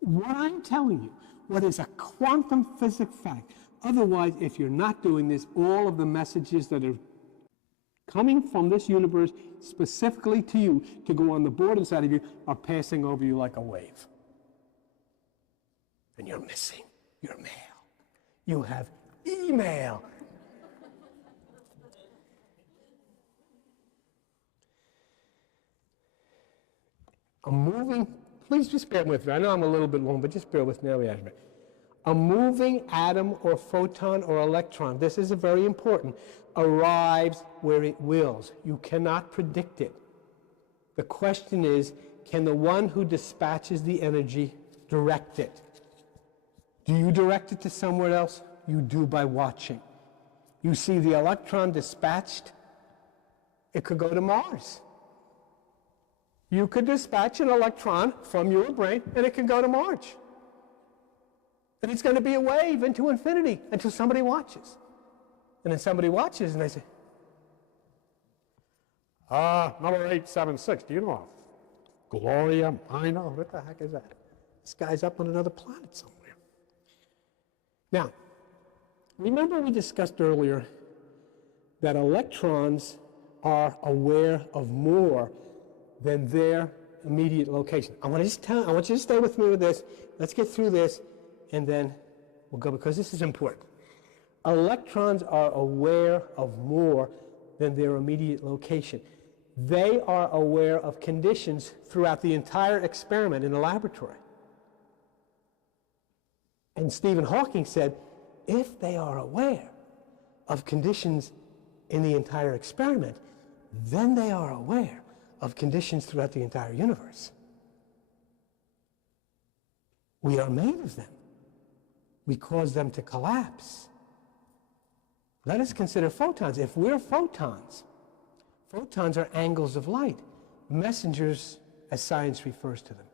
what I'm telling you, what is a quantum physics fact, otherwise, if you're not doing this, all of the messages that are coming from this universe specifically to you to go on the board inside of you are passing over you like a wave. And you're missing your mail. You have email. Please just bear with me. I know I'm a little bit long, but just bear with me. A moving atom or photon or electron, this is very important, arrives where it wills. You cannot predict it. The question is, can the one who dispatches the energy direct it? Do you direct it to somewhere else? You do by watching. You see the electron dispatched, it could go to Mars. You could dispatch an electron from your brain and it can go to Mars. And it's going to be a wave into infinity until somebody watches. And then somebody watches and they say, number 876, do you know Gloria Minor? What the heck is that? This guy's up on another planet somewhere. Now, remember we discussed earlier that electrons are aware of more than their immediate location. I want you to stay with me with this. Let's get through this, and then we'll go, because this is important. Electrons are aware of more than their immediate location. They are aware of conditions throughout the entire experiment in the laboratory. And Stephen Hawking said, if they are aware of conditions in the entire experiment, then they are aware of conditions throughout the entire universe. We are made of them. We cause them to collapse. Let us consider photons. If we're photons, Photons are angles of light, messengers as science refers to them.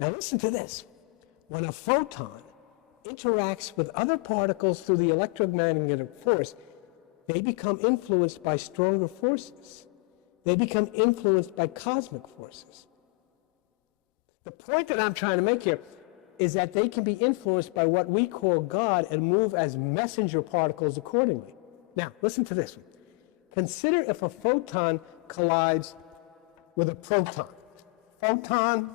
Now listen to this. When a photon interacts with other particles through the electromagnetic force, they become influenced by stronger forces. They become influenced by cosmic forces. The point that I'm trying to make here is that they can be influenced by what we call God and move as messenger particles accordingly. Now, listen to this one. Consider if a photon collides with a proton. Photon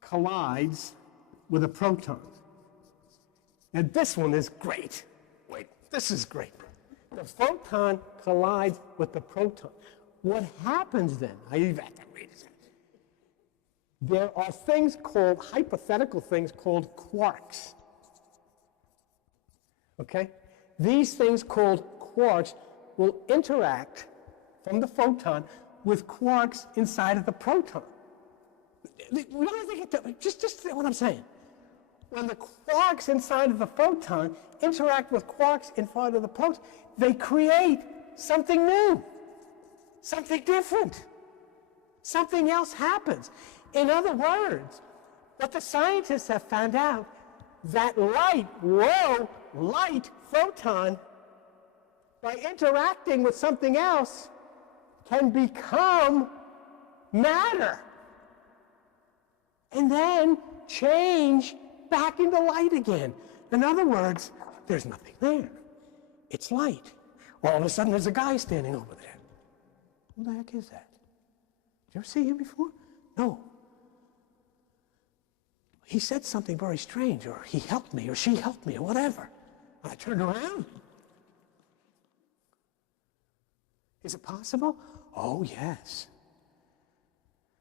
collides with a proton. And this one is great. Wait, this is great. The photon collides with the proton. What happens then? There are things called, hypothetical things called quarks. Okay? These things called quarks will interact from the photon with quarks inside of the proton. Just what I'm saying. When the quarks inside of the photon interact with quarks inside of the proton, they create something new, something different. Something else happens. In other words, what the scientists have found out, that light photon, by interacting with something else, can become matter. And then change back into light again. In other words, there's nothing there. It's light. All of a sudden, there's a guy standing over there. Who the heck is that? Did you ever see him before? No. He said something very strange, or he helped me, or she helped me, or whatever. I turned around. Is it possible? Oh, yes.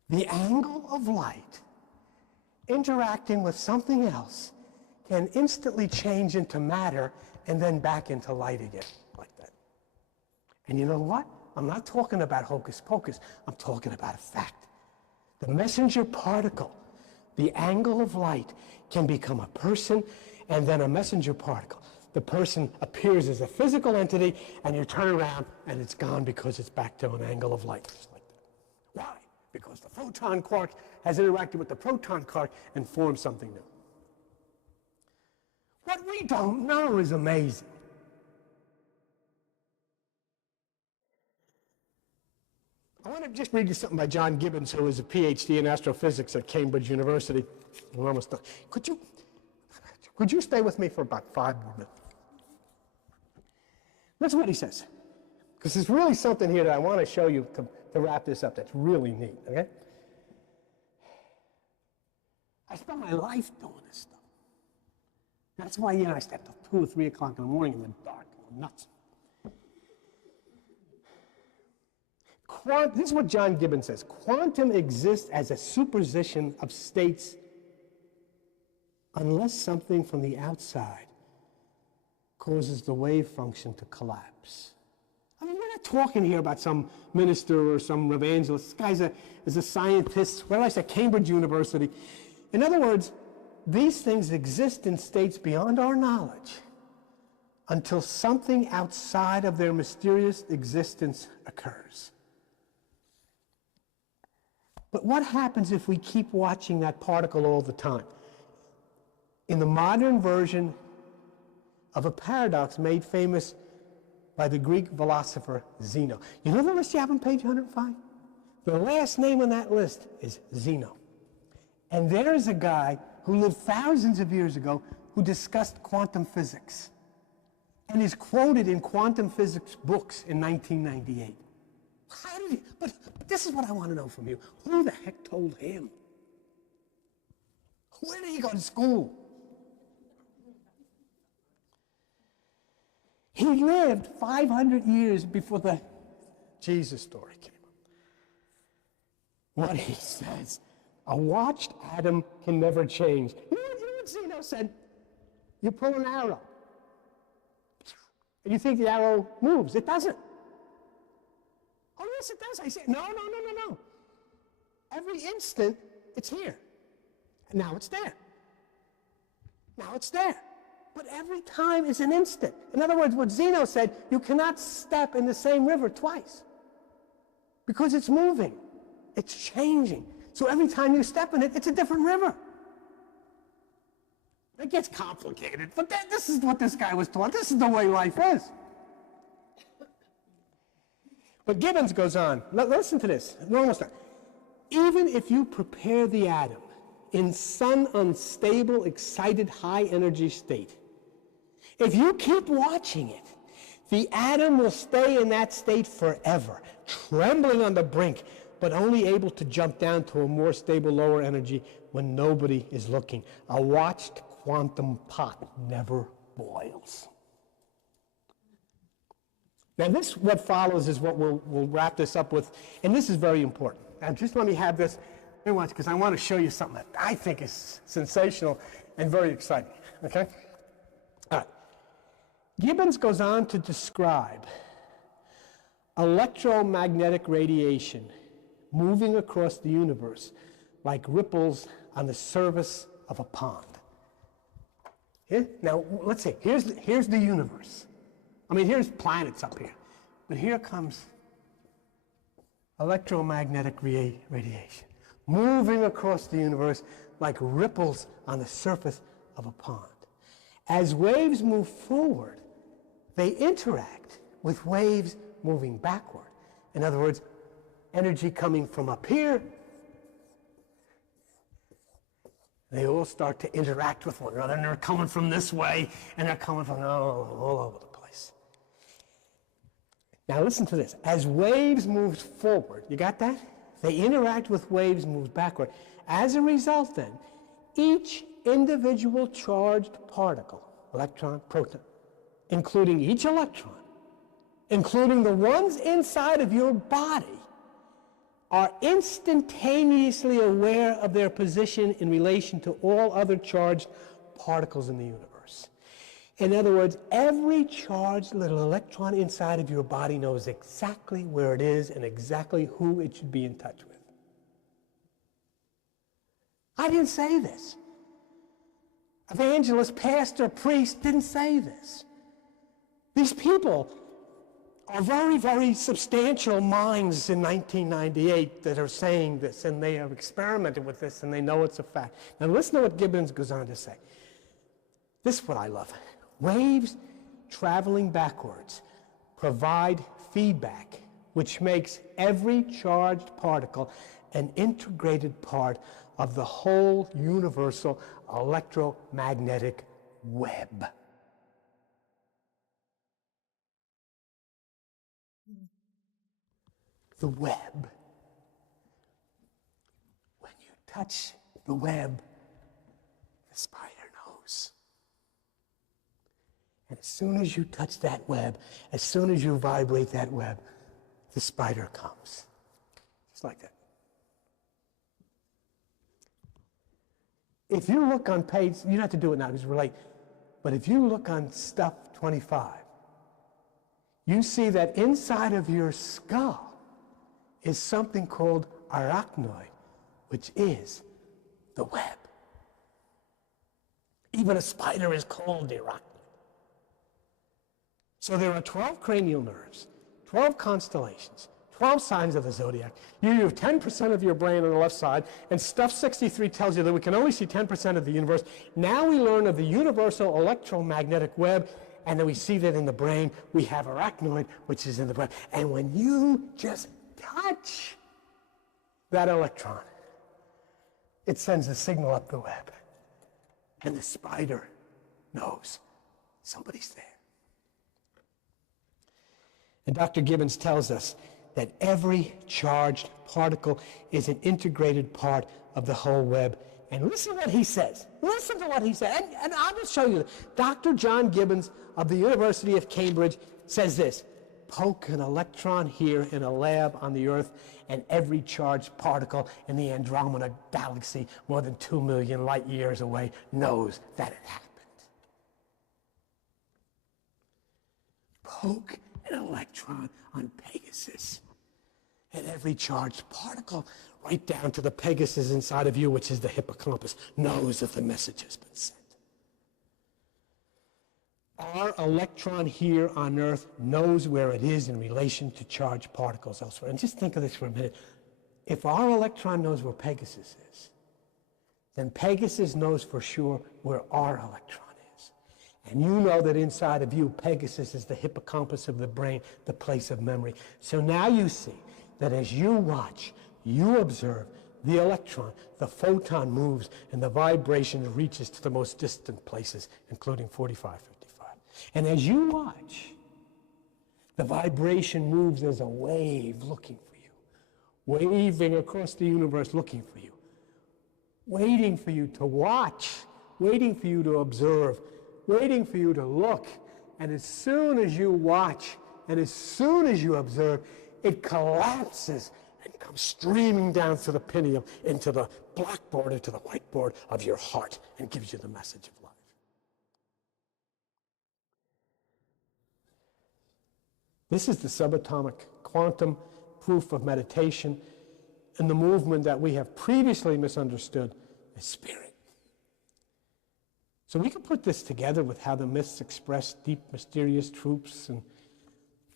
The angle of light interacting with something else can instantly change into matter and then back into light again, like that. And you know what? I'm not talking about hocus pocus. I'm talking about a fact. The messenger particle, the angle of light, can become a person and then a messenger particle. The person appears as a physical entity, and you turn around, and it's gone because it's back to an angle of light, just like that. Why? Because the photon quark has interacted with the proton quark and formed something new. What we don't know is amazing. I want to just read you something by John Gibbons, who is a PhD in astrophysics at Cambridge University. We're almost done. Could you stay with me for about 5 more minutes? Listen what he says, because there's really something here that I want to show you to wrap this up that's really neat, okay? I spent my life doing this stuff. That's why, I stay up till 2 or 3 o'clock in the morning in the dark, I'm nuts. This is what John Gibbons says. Quantum exists as a superposition of states unless something from the outside causes the wave function to collapse. I mean, we're not talking here about some minister or some evangelist. This guy is a scientist, at Cambridge University. In other words, these things exist in states beyond our knowledge until something outside of their mysterious existence occurs. But what happens if we keep watching that particle all the time? In the modern version of a paradox made famous by the Greek philosopher Zeno. You know the list you have on page 105? The last name on that list is Zeno. And there is a guy who lived thousands of years ago who discussed quantum physics and is quoted in quantum physics books in 1998. How did he, but this is what I want to know from you. Who the heck told him? Where did he go to school? He lived 500 years before the Jesus story came up. What he says, a watched atom can never change. You know what Zeno said? You pull an arrow, and you think the arrow moves. It doesn't. Oh, yes, it does. I say, no. Every instant, it's here. And now it's there. Now it's there. But every time is an instant. In other words, what Zeno said, you cannot step in the same river twice. Because it's moving. It's changing. So every time you step in it, it's a different river. It gets complicated, but this is what this guy was taught. This is the way life is. But Gibbons goes on. Listen to this. We're almost done. Even if you prepare the atom in some unstable, excited, high-energy state, if you keep watching it, the atom will stay in that state forever, trembling on the brink, but only able to jump down to a more stable, lower energy when nobody is looking. A watched quantum pot never boils. Now this, what follows, is what we'll wrap this up with, and this is very important. Now just let me have this, because I want to show you something that I think is sensational and very exciting, okay? All right. Gibbons goes on to describe electromagnetic radiation moving across the universe like ripples on the surface of a pond. Yeah? Now, let's see, here's the universe. I mean, here's planets up here. But here comes electromagnetic radiation moving across the universe like ripples on the surface of a pond. As waves move forward, they interact with waves moving backward. In other words, energy coming from up here, they all start to interact with one another, and they're coming from this way, and they're coming from all over the place. Now listen to this. As waves move forward, you got that? They interact with waves moved backward. As a result, then, each individual charged particle, electron, proton, including each electron, including the ones inside of your body, are instantaneously aware of their position in relation to all other charged particles in the universe. In other words, every charged little electron inside of your body knows exactly where it is and exactly who it should be in touch with. I didn't say this. Evangelist, pastor, priest didn't say this. These people are very, very substantial minds in 1998 that are saying this, and they have experimented with this, and they know it's a fact. Now listen to what Gibbons goes on to say. This is what I love. Waves traveling backwards provide feedback, which makes every charged particle an integrated part of the whole universal electromagnetic web. The web. When you touch the web, the spider knows. And as soon as you touch that web, as soon as you vibrate that web, the spider comes. Just like that. If you look on page, you don't have to do it now because we're late, but if you look on stuff 25, you see that inside of your skull is something called arachnoid, which is the web. Even a spider is called the arachnoid. So there are 12 cranial nerves, 12 constellations, 12 signs of the zodiac. You have 10% of your brain on the left side, and Stuff 63 tells you that we can only see 10% of the universe. Now we learn of the universal electromagnetic web, and then we see that in the brain we have arachnoid, which is in the brain. And when you just touch that electron, it sends a signal up the web, and the spider knows somebody's there. And Dr. Gibbons tells us that every charged particle is an integrated part of the whole web. And listen to what he says. Listen to what he said. And I'll just show you. Dr. John Gibbons of the University of Cambridge says this: poke an electron here in a lab on the Earth, and every charged particle in the Andromeda galaxy, more than 2 million light years away, knows that it happened. Poke an electron on Pegasus, and every charged particle, right down to the Pegasus inside of you, which is the hippocampus, knows that the message has been sent. our electron here on Earth knows where it is in relation to charged particles elsewhere. And just think of this for a minute. If our electron knows where Pegasus is, then Pegasus knows for sure where our electron is. And you know that inside of you, Pegasus is the hippocampus of the brain, the place of memory. So now you see that as you watch, you observe the electron, the photon moves, and the vibration reaches to the most distant places, including 4555. And as you watch, the vibration moves as a wave looking for you, waving across the universe looking for you, waiting for you to watch, waiting for you to observe, waiting for you to look. And as soon as you watch, and as soon as you observe, it collapses and comes streaming down through the pineum into the blackboard, into the whiteboard of your heart, and gives you the message of life. This is the subatomic quantum proof of meditation and the movement that we have previously misunderstood as spirit. So we can put this together with how the myths express deep, mysterious truths, and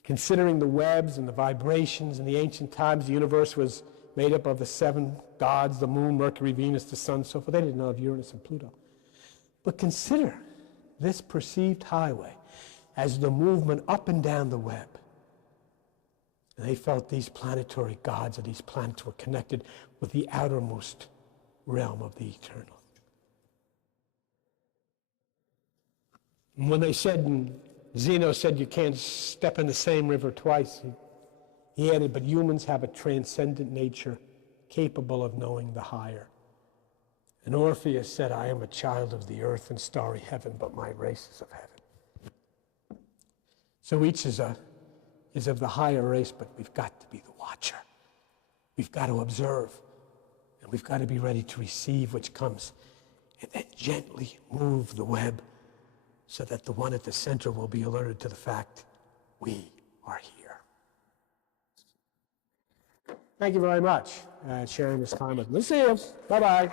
considering the webs and the vibrations. In the ancient times, the universe was made up of the 7 gods, the moon, Mercury, Venus, the sun, so forth. They didn't know of Uranus and Pluto. But consider this perceived highway as the movement up and down the web. And they felt these planetary gods, or these planets, were connected with the outermost realm of the eternal. And when they said, and Zeno said, you can't step in the same river twice, he added, but humans have a transcendent nature capable of knowing the higher. And Orpheus said, I am a child of the earth and starry heaven, but my race is of heaven. So each is of the higher race, but we've got to be the watcher. We've got to observe, and we've got to be ready to receive which comes, and then gently move the web so that the one at the center will be alerted to the fact we are here. Thank you very much for sharing this time with me. See you. Bye-bye.